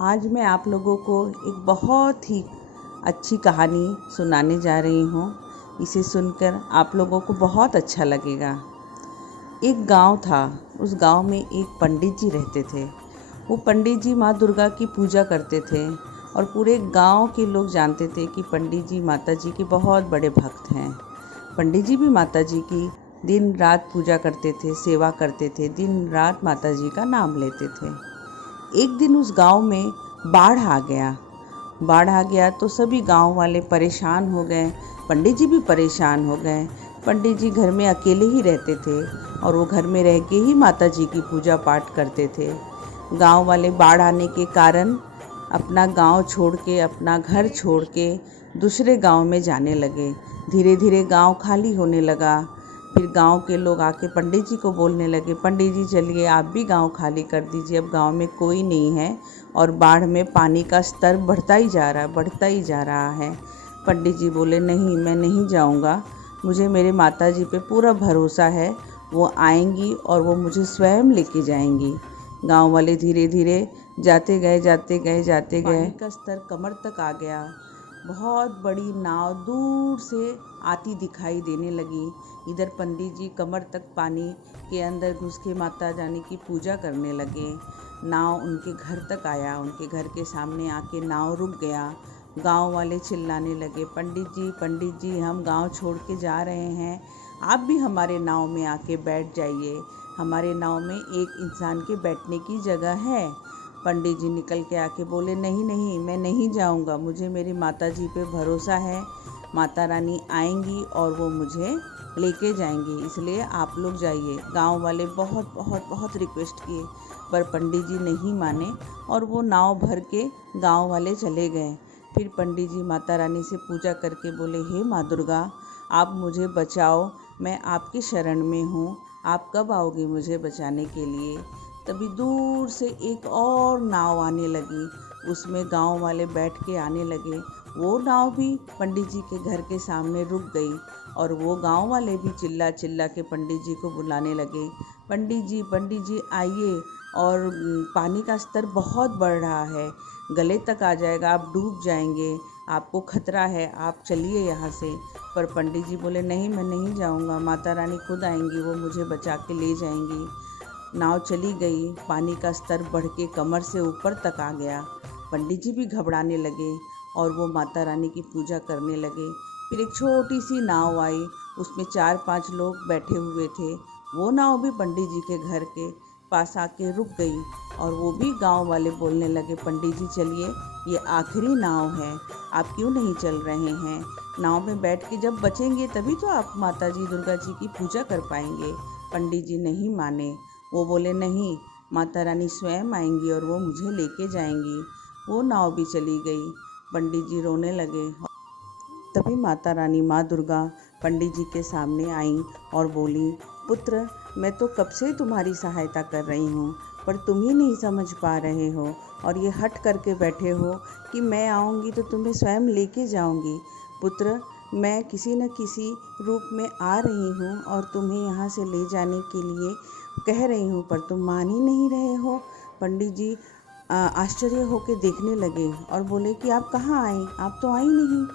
आज मैं आप लोगों को एक बहुत ही अच्छी कहानी सुनाने जा रही हूँ। इसे सुनकर आप लोगों को बहुत अच्छा लगेगा। एक गांव था। उस गांव में एक पंडित जी रहते थे। वो पंडित जी माँ दुर्गा की पूजा करते थे और पूरे गांव के लोग जानते थे कि पंडित जी माता जी के बहुत बड़े भक्त हैं। पंडित जी भी माता जी की दिन रात पूजा करते थे, सेवा करते थे, दिन रात माता जी का नाम लेते थे। एक दिन उस गांव में बाढ़ आ गया। बाढ़ आ गया तो सभी गांव वाले परेशान हो गए। पंडित जी भी परेशान हो गए। पंडित जी घर में अकेले ही रहते थे और वो घर में रह के ही माता जी की पूजा पाठ करते थे। गांव वाले बाढ़ आने के कारण अपना गांव छोड़ के, अपना घर छोड़ के दूसरे गांव में जाने लगे। धीरे धीरे गांव खाली होने लगा। फिर गांव के लोग आके पंडित जी को बोलने लगे, पंडित जी चलिए आप भी गांव खाली कर दीजिए, अब गांव में कोई नहीं है और बाढ़ में पानी का स्तर बढ़ता ही जा रहा है। पंडित जी बोले, नहीं मैं नहीं जाऊंगा, मुझे मेरे माता जी पे पूरा भरोसा है, वो आएंगी और वो मुझे स्वयं लेके जाएंगी। गांव वाले धीरे धीरे जाते गए। पानी का स्तर कमर तक आ गया। बहुत बड़ी नाव दूर से आती दिखाई देने लगी। इधर पंडित जी कमर तक पानी के अंदर घुस के माता रानी की पूजा करने लगे। नाव उनके घर तक आया। उनके घर के सामने आके नाव रुक गया। गांव वाले चिल्लाने लगे, पंडित जी हम गांव छोड़ के जा रहे हैं, आप भी हमारे नाव में आके बैठ जाइए, हमारे नाव में एक इंसान के बैठने की जगह है। पंडित जी निकल के आके बोले, नहीं मैं नहीं जाऊंगा, मुझे मेरी माता जी पे भरोसा है, माता रानी आएंगी और वो मुझे लेके जाएंगी, इसलिए आप लोग जाइए। गांव वाले बहुत बहुत बहुत रिक्वेस्ट किए पर पंडित जी नहीं माने और वो नाव भर के गांव वाले चले गए। फिर पंडित जी माता रानी से पूजा करके बोले, हे माँ दुर्गा आप मुझे बचाओ, मैं आपकी शरण में हूँ, आप कब आओगे मुझे बचाने के लिए। तभी दूर से एक और नाव आने लगी। उसमें गांव वाले बैठ के आने लगे। वो नाव भी पंडित जी के घर के सामने रुक गई और वो गांव वाले भी चिल्ला चिल्ला के पंडित जी को बुलाने लगे, पंडित जी आइए, और पानी का स्तर बहुत बढ़ रहा है, गले तक आ जाएगा, आप डूब जाएंगे, आपको खतरा है, आप चलिए यहाँ से। पर पंडित जी बोले, नहीं मैं नहीं जाऊँगा, माता रानी खुद आएंगी, वो मुझे बचा के ले जाएंगी। नाव चली गई। पानी का स्तर बढ़ के कमर से ऊपर तक आ गया। पंडित जी भी घबराने लगे और वो माता रानी की पूजा करने लगे। फिर एक छोटी सी नाव आई, उसमें 4-5 लोग बैठे हुए थे। वो नाव भी पंडित जी के घर के पास आके रुक गई और वो भी गांव वाले बोलने लगे, पंडित जी चलिए, ये आखिरी नाव है, आप क्यों नहीं चल रहे हैं, नाव में बैठ के जब बचेंगे तभी तो आप माता जी दुर्गा जी की पूजा कर पाएंगे। पंडित जी नहीं माने। वो बोले, नहीं माता रानी स्वयं आएंगी और वो मुझे लेके जाएंगी। वो नाव भी चली गई। पंडित जी रोने लगे। तभी माता रानी माँ दुर्गा पंडित जी के सामने आई और बोली, पुत्र मैं तो कब से तुम्हारी सहायता कर रही हूँ पर तुम ही नहीं समझ पा रहे हो और ये हट करके बैठे हो कि मैं आऊँगी तो तुम्हें स्वयं लेके जाऊँगी। पुत्र मैं किसी न किसी रूप में आ रही हूँ और तुम्हें यहाँ से ले जाने के लिए कह रही हूँ पर तुम मान ही नहीं रहे हो। पंडित जी आश्चर्य होकर देखने लगे और बोले कि आप कहाँ आए, आप तो आई नहीं।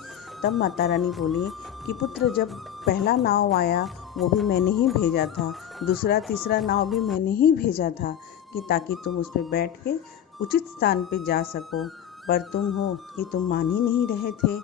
तब माता रानी बोली कि पुत्र जब पहला नाव आया वो भी मैंने ही भेजा था, दूसरा तीसरा नाव भी मैंने ही भेजा था कि ताकि तुम उस पर बैठ के उचित स्थान पे जा सको, पर तुम हो कि तुम मान ही नहीं रहे थे।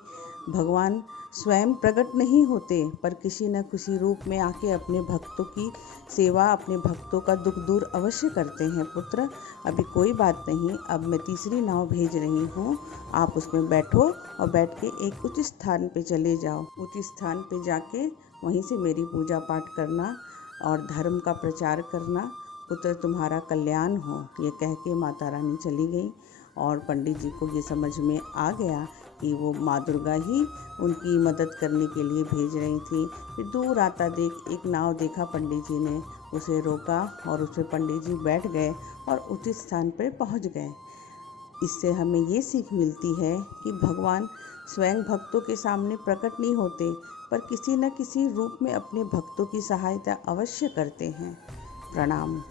भगवान स्वयं प्रकट नहीं होते पर किसी न किसी रूप में आके अपने भक्तों की सेवा, अपने भक्तों का दुख दूर अवश्य करते हैं। पुत्र अभी कोई बात नहीं, अब मैं तीसरी नाव भेज रही हूँ, आप उसमें बैठो और बैठ के एक उचित स्थान पे चले जाओ, उचित स्थान पे जाके वहीं से मेरी पूजा पाठ करना और धर्म का प्रचार करना, पुत्र तुम्हारा कल्याण हो। ये कह के माता रानी चली गई और पंडित जी को ये समझ में आ गया कि वो माँ दुर्गा ही उनकी मदद करने के लिए भेज रही थी। फिर दूर आता देख एक नाव देखा पंडित जी ने, उसे रोका और उसमें पंडित जी बैठ गए और उचित स्थान पर पहुंच गए। इससे हमें ये सीख मिलती है कि भगवान स्वयं भक्तों के सामने प्रकट नहीं होते पर किसी न किसी रूप में अपने भक्तों की सहायता अवश्य करते हैं। प्रणाम।